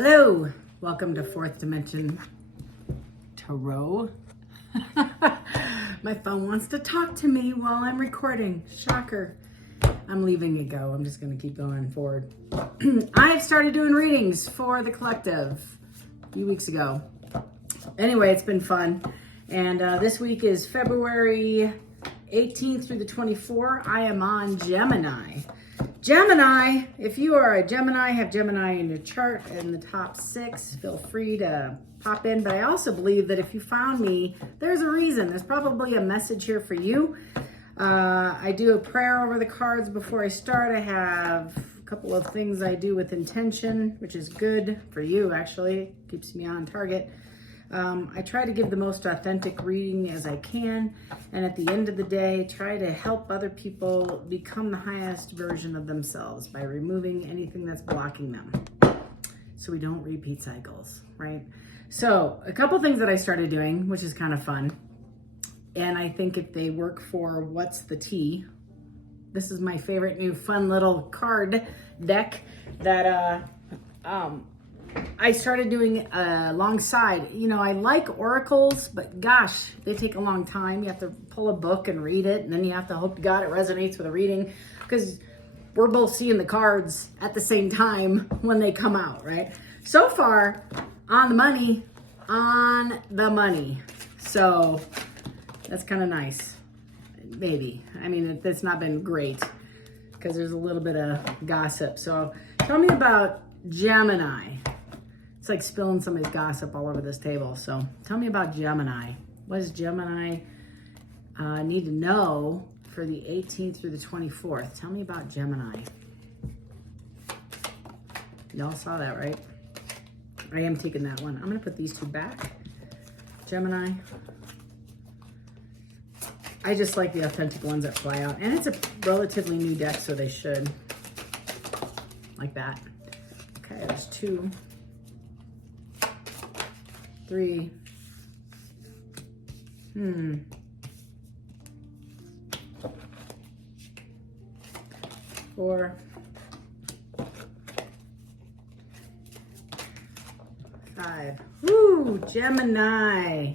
Hello, welcome to Fourth Dimension Tarot. My phone wants to talk to me while I'm recording. Shocker. I'm leaving it go. I'm just going to keep going forward. I've started doing readings for the collective a few weeks ago. Anyway, it's been fun. And this week is February 18th through the 24th. I am on Gemini. Gemini, if you are a Gemini, have Gemini in your chart in the top 6, feel free to pop in. But I also believe that if you found me, there's a reason. There's probably a message here for you. I do a prayer over the cards before I start. I have a couple of things I do with intention, which is good for you, actually. Keeps me on target. I try to give the most authentic reading as I can, and at the end of the day, try to help other people become the highest version of themselves by removing anything that's blocking them, so we don't repeat cycles, right? So a couple things that I started doing, which is kind of fun, and I think if they work for What's the Tea, this is my favorite new fun little card deck that I started doing alongside. You know, I like oracles, but gosh, they take a long time. You have to pull a book and read it, and then you have to hope to God it resonates with a reading, because we're both seeing the cards at the same time when they come out, right? So far, on the money. So that's kind of nice, maybe. I mean, it's not been great because there's a little bit of gossip. So tell me about Gemini. It's like spilling somebody's gossip all over this table. So tell me about Gemini. What does Gemini need to know for the 18th through the 24th? Tell me about Gemini. Y'all saw that, right? I am taking that one. I'm going to put these two back. Gemini. I just like the authentic ones that fly out. And it's a relatively new deck, so they should. Like that. Okay, there's 2, 3. 4. 5. Woo, Gemini.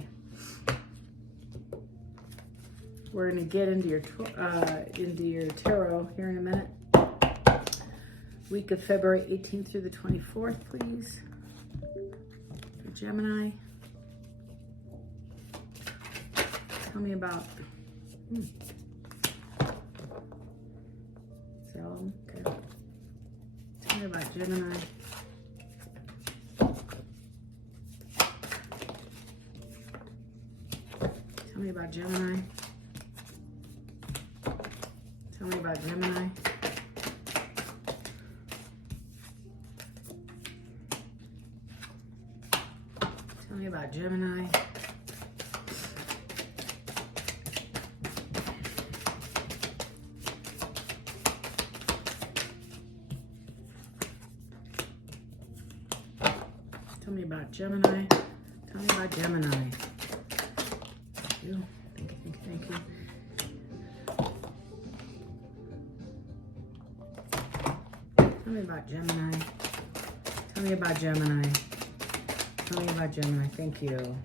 We're gonna get into your tarot here in a minute. Week of February 18th through the 24th, please. For Gemini. Tell me about. So, okay. Tell me about Gemini. Tell me about Gemini. Tell me about Gemini. Tell me about Gemini. Tell me about Gemini. Tell me about Gemini. Thank you. Thank you, thank you, thank you. Tell me about Gemini. Tell me about Gemini. Tell me about Gemini. Thank you.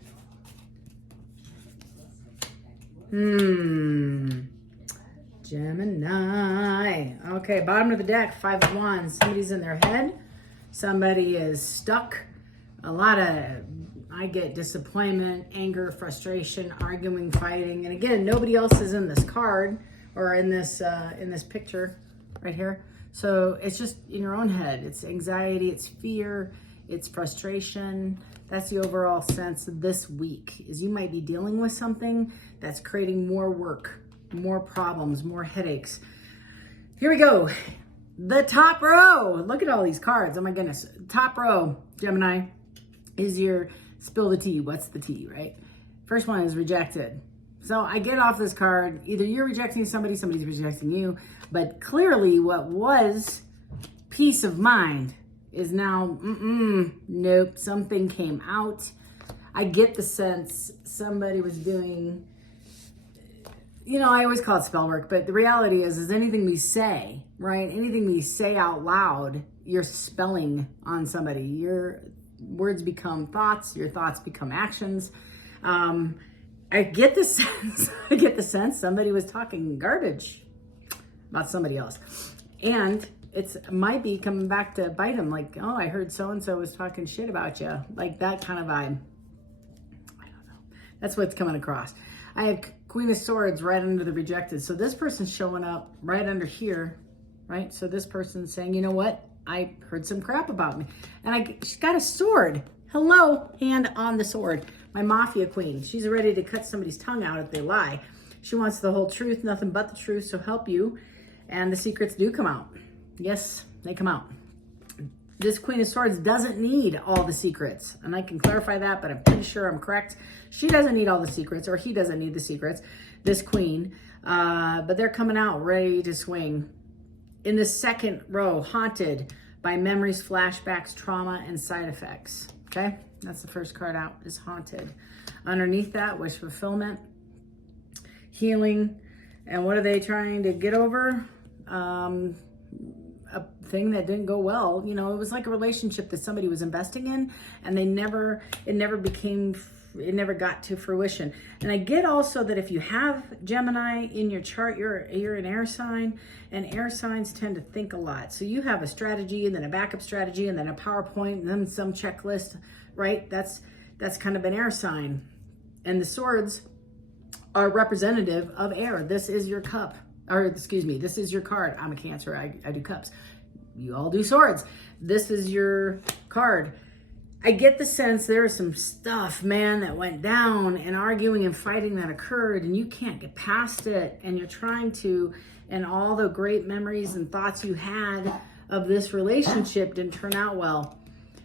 Gemini. Okay, bottom of the deck, 5 of Wands. Somebody's in their head. Somebody is stuck. I get disappointment, anger, frustration, arguing, fighting. And again, nobody else is in this card or in this picture right here. So it's just in your own head. It's anxiety, it's fear, it's frustration. That's the overall sense of this week, is you might be dealing with something that's creating more work, more problems, more headaches. Here we go. The top row. Look at all these cards. Oh my goodness. Top row, Gemini, is your spill the tea. What's the tea, right? First one is rejected. So I get off this card, either you're rejecting somebody, somebody's rejecting you, but clearly what was peace of mind is now, nope, something came out. I get the sense somebody was doing, you know, I always call it spell work, but the reality is anything we say, right? Anything we say out loud, you're spelling on somebody. Your words become thoughts, your thoughts become actions. I get the sense somebody was talking garbage about somebody else. And it might be coming back to bite them, like, oh, I heard so-and-so was talking shit about you. Like that kind of vibe. I don't know. That's what's coming across. I have Queen of Swords right under the rejected. So this person's showing up right under here, right? So this person's saying, you know what? I heard some crap about me. And she's got a sword. Hello, hand on the sword. My Mafia Queen. She's ready to cut somebody's tongue out if they lie. She wants the whole truth, nothing but the truth, so help you. And the secrets do come out. Yes, they come out. This Queen of Swords doesn't need all the secrets. And I can clarify that, but I'm pretty sure I'm correct. She doesn't need all the secrets, or he doesn't need the secrets, this queen. But they're coming out ready to swing. In the second row, haunted by memories, flashbacks, trauma, and side effects. Okay, that's the first card out, is haunted. Underneath that, wish fulfillment, healing, and what are they trying to get over? A thing that didn't go well. You know, it was like a relationship that somebody was investing in, and it never got to fruition. And I get also that if you have Gemini in your chart, you're an air sign, and air signs tend to think a lot. So you have a strategy, and then a backup strategy, and then a PowerPoint, and then some checklist, right? That's kind of an air sign. And the swords are representative of air. This is your cup. Or excuse me, this is your card. I'm a Cancer, I do cups. You all do swords. This is your card. I get the sense there is some stuff, man, that went down, and arguing and fighting that occurred, and you can't get past it, and you're trying to, and all the great memories and thoughts you had of this relationship didn't turn out well.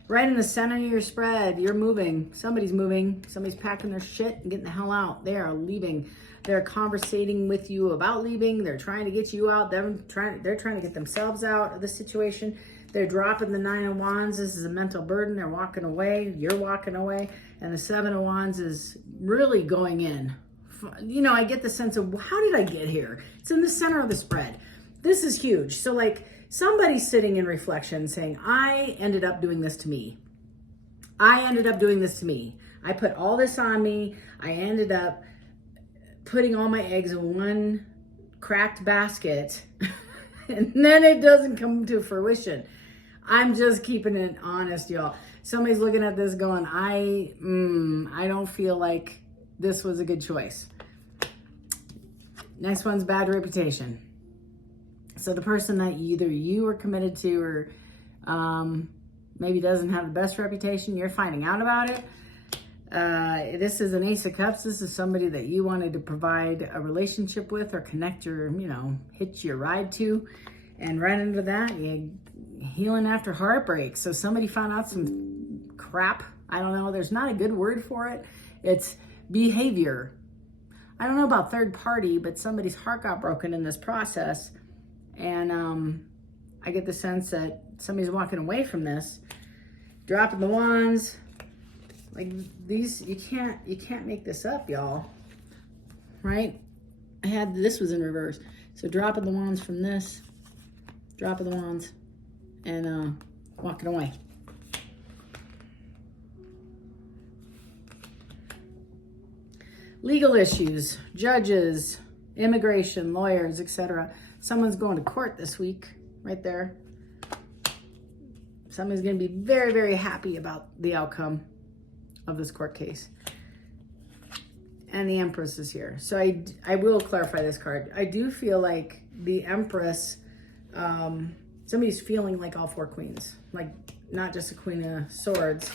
Right in the center of your spread, you're moving. Somebody's moving. Somebody's packing their shit and getting the hell out. They are leaving. They're conversating with you about leaving. They're trying to get you out. They're trying to get themselves out of the situation. They're dropping the 9 of Wands. This is a mental burden. They're walking away. You're walking away. And the 7 of Wands is really going in. You know, I get the sense of, how did I get here? It's in the center of the spread. This is huge. So like somebody's sitting in reflection saying, I ended up doing this to me. I ended up doing this to me. I put all this on me. I ended up putting all my eggs in one cracked basket, and then it doesn't come to fruition. I'm just keeping it honest, y'all. Somebody's looking at this going, I don't feel like this was a good choice. Next one's bad reputation. So the person that either you are committed to, or maybe doesn't have the best reputation, you're finding out about it. This is an Ace of Cups. This is somebody that you wanted to provide a relationship with, or connect your, hitch your ride to. And right under that, you healing after heartbreak. So somebody found out some crap. I don't know. There's not a good word for it. It's behavior. I don't know about third party, but somebody's heart got broken in this process. And I get the sense that somebody's walking away from this, dropping the wands. Like these, you can't make this up, y'all. Right? This was in reverse. So dropping the wands from this, dropping the wands, and walking away. Legal issues, judges, immigration, lawyers, etc. Someone's going to court this week, right there. Somebody's going to be very, very happy about the outcome of this court case. And the Empress is here. So I will clarify this card. I do feel like the Empress, somebody's feeling like all 4 queens, like not just a Queen of Swords,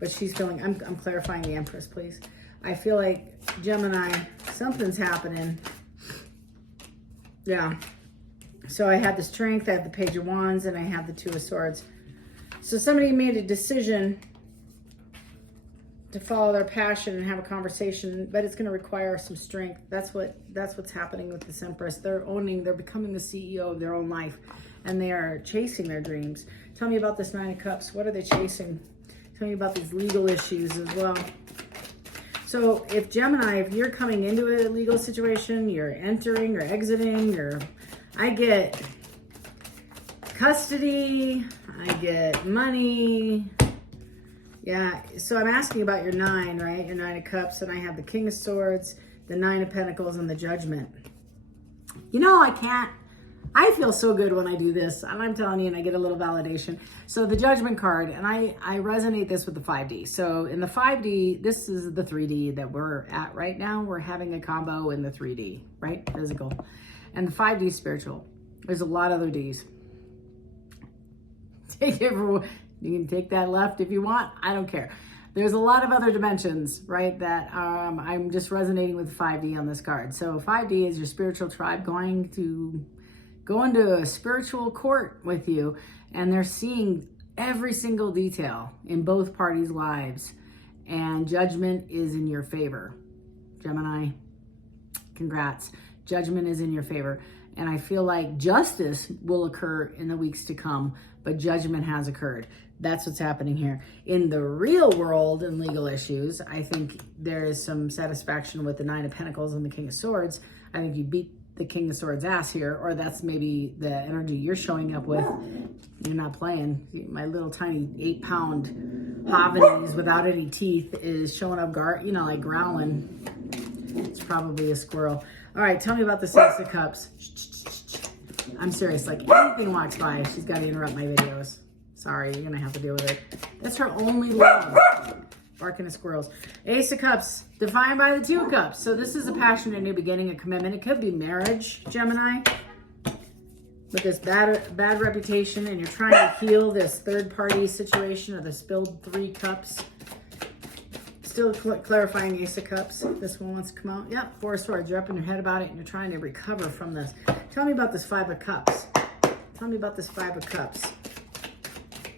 but she's feeling, I'm clarifying the Empress, please. I feel like Gemini, something's happening. Yeah. So I have the Strength, I have the Page of Wands, and I have the 2 of Swords. So somebody made a decision to follow their passion and have a conversation, but it's going to require some strength. That's what's happening with this Empress. They're becoming the CEO of their own life, and they are chasing their dreams. Tell me about this 9 of Cups. What are they chasing? Tell me about these legal issues as well. So if Gemini, if you're coming into a legal situation, you're entering or exiting, I get custody, I get money. Yeah, so I'm asking about your 9, right? Your 9 of Cups, and I have the King of Swords, the 9 of Pentacles, and the Judgment. You know, I feel so good when I do this, and I'm telling you, and I get a little validation. So the Judgment card, and I resonate this with the 5D. So in the 5D, this is the 3D that we're at right now. We're having a combo in the 3D, right? Physical. And the 5D spiritual. There's a lot of other Ds. Take it for, you can take that left if you want. I don't care. There's a lot of other dimensions, right, that I'm just resonating with 5D on this card. So 5D is your spiritual tribe going into a spiritual court with you, and they're seeing every single detail in both parties' lives, and judgment is in your favor. Gemini, congrats. Judgment is in your favor. And I feel like justice will occur in the weeks to come, but judgment has occurred. That's what's happening here. In the real world and legal issues, I think there is some satisfaction with the 9 of Pentacles and the King of Swords. I think you beat the King of Swords ass here, or that's maybe the energy you're showing up with. You're not playing. My little tiny 8-pound Havanese without any teeth is showing up, like growling. It's probably a squirrel. All right, tell me about the 6 of Cups. I'm serious, like anything walks by, she's got to interrupt my videos. Sorry, you're gonna have to deal with it. That's her only love. Barking at squirrels. Ace of Cups, defined by the 2 of Cups. So this is a passionate new beginning, a commitment. It could be marriage, Gemini, with this bad reputation, and you're trying to heal this third-party situation or the spilled 3 cups. Still clarifying Ace of Cups. This one wants to come out. Yep, 4 of Swords. You're up in your head about it, and you're trying to recover from this. Tell me about this 5 of Cups. Tell me about this 5 of Cups.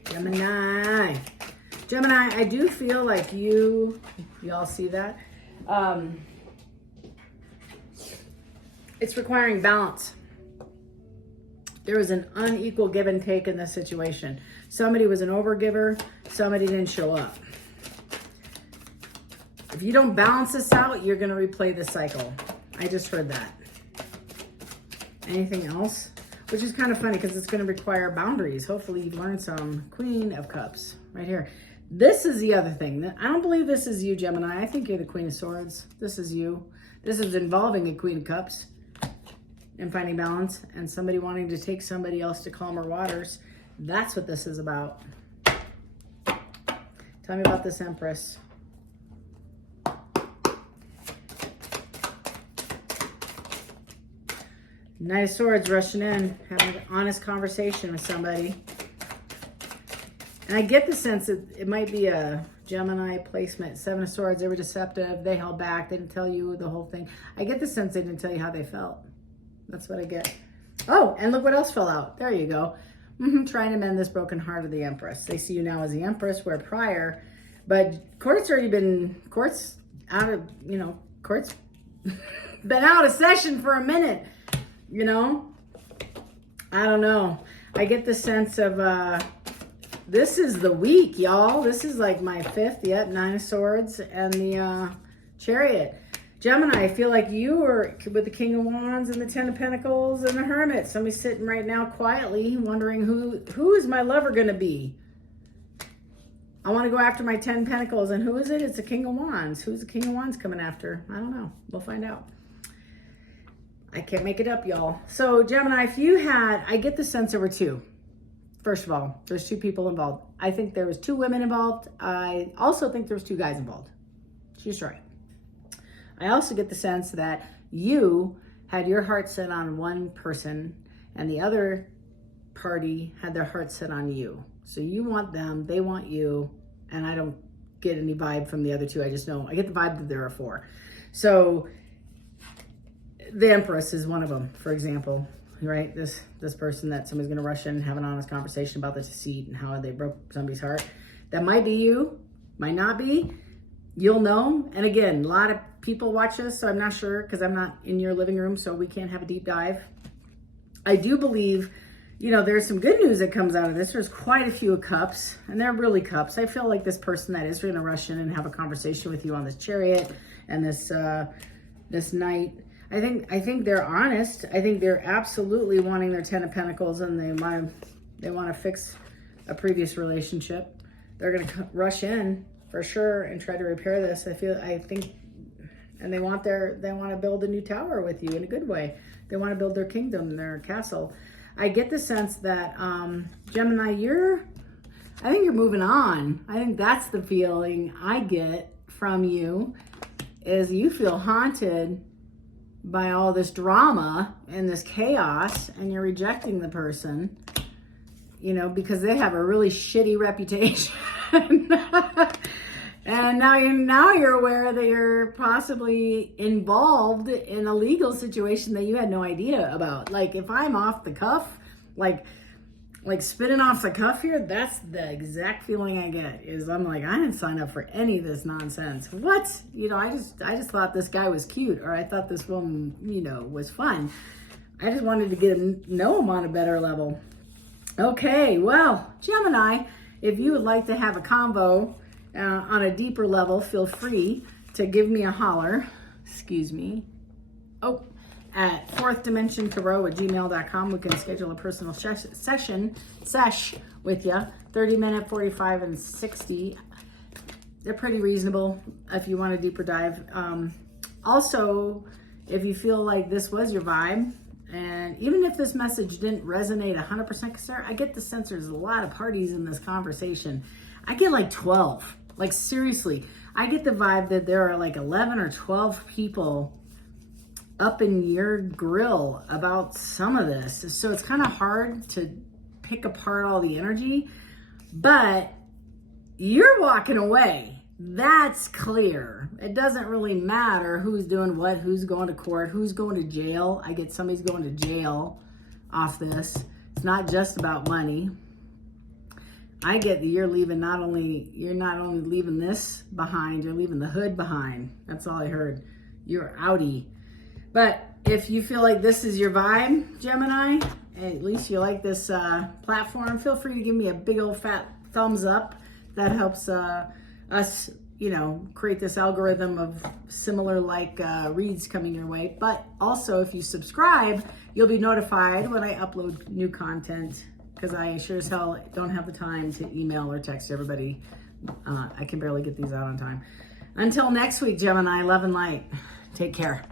Gemini. Gemini, I do feel like you all see that? It's requiring balance. There was an unequal give and take in this situation. Somebody was an overgiver, somebody didn't show up. If you don't balance this out, you're going to replay this cycle. I just heard that. Anything else? Which is kind of funny because it's going to require boundaries. Hopefully you've learned some. Queen of Cups right here. This is the other thing. I don't believe this is you, Gemini. I think you're the Queen of Swords. This is you. This is involving a Queen of Cups and finding balance and somebody wanting to take somebody else to calmer waters. That's what this is about. Tell me about this Empress. Knight of Swords rushing in, having an honest conversation with somebody. And I get the sense that it might be a Gemini placement. 7 of Swords, they were deceptive. They held back. They didn't tell you the whole thing. I get the sense they didn't tell you how they felt. That's what I get. Oh, and look what else fell out. There you go. Trying to mend this broken heart of the Empress. They see you now as the Empress, where prior, but court's already been, court's out of, court's been out of session for a minute. I don't know. I get the sense of, this is the week, y'all. This is like my 5th, 9 of Swords and the Chariot. Gemini, I feel like you were with the King of Wands and the 10 of Pentacles and the Hermit. Somebody's sitting right now quietly wondering who is my lover going to be? I want to go after my 10 Pentacles. And who is it? It's the King of Wands. Who's the King of Wands coming after? I don't know. We'll find out. I can't make it up, y'all. So Gemini, if you had, I get the sense there were 2. First of all, there's 2 people involved. I think there was 2 women involved. I also think there was 2 guys involved. She's right. I also get the sense that you had your heart set on one person and the other party had their heart set on you. So you want them, they want you, and I don't get any vibe from the other 2. I just know, I get the vibe that there are 4. So the Empress is one of them, for example, right? This person that somebody's going to rush in and have an honest conversation about the deceit and how they broke somebody's heart. That might be you, might not be. You'll know. And again, a lot of people watch this, so I'm not sure because I'm not in your living room, so we can't have a deep dive. I do believe, there's some good news that comes out of this. There's quite a few cups, and they're really cups. I feel like this person that is going to rush in and have a conversation with you on this Chariot and this Knight. I think they're honest. I think they're absolutely wanting their 10 of Pentacles, and they want to They want to fix a previous relationship. They're going to rush in for sure and try to repair this. I think, and they want to build a new tower with you in a good way. They want to build their kingdom, their castle. I get the sense that, Gemini, I think you're moving on. I think that's the feeling I get from you, is you feel haunted by all this drama and this chaos, and you're rejecting the person, you know, because they have a really shitty reputation. And now you're aware that you're possibly involved in a legal situation that you had no idea about. Like, if I'm off the cuff, like spitting off the cuff here, that's the exact feeling I get. Is I'm like, I didn't sign up for any of this nonsense. What? You know, I just thought this guy was cute, or I thought this woman, you know, was fun. I just wanted to get to know him on a better level. Okay, well, Gemini, if you would like to have a convo on a deeper level, feel free to give me a holler. Excuse me. Oh, at fourthdimensiontarot@gmail.com. We can schedule a personal sesh with you. 30-minute, 45, and 60. They're pretty reasonable if you want a deeper dive. Also, if you feel like this was your vibe, and even if this message didn't resonate 100%, because I get the sense there's a lot of parties in this conversation. I get like 12. Like, seriously, I get the vibe that there are like 11 or 12 people up in your grill about some of this. So it's kind of hard to pick apart all the energy, but you're walking away. That's clear. It doesn't really matter who's doing what, who's going to court, who's going to jail. I get somebody's going to jail off this. It's not just about money. I get that you're not only leaving this behind, you're leaving the hood behind. That's all I heard. You're outie. But if you feel like this is your vibe, Gemini, at least you like this platform, feel free to give me a big old fat thumbs up. That helps us, you know, create this algorithm of similar reads coming your way. But also, if you subscribe, you'll be notified when I upload new content, because I sure as hell don't have the time to email or text everybody. I can barely get these out on time. Until next week, Gemini, love and light. Take care.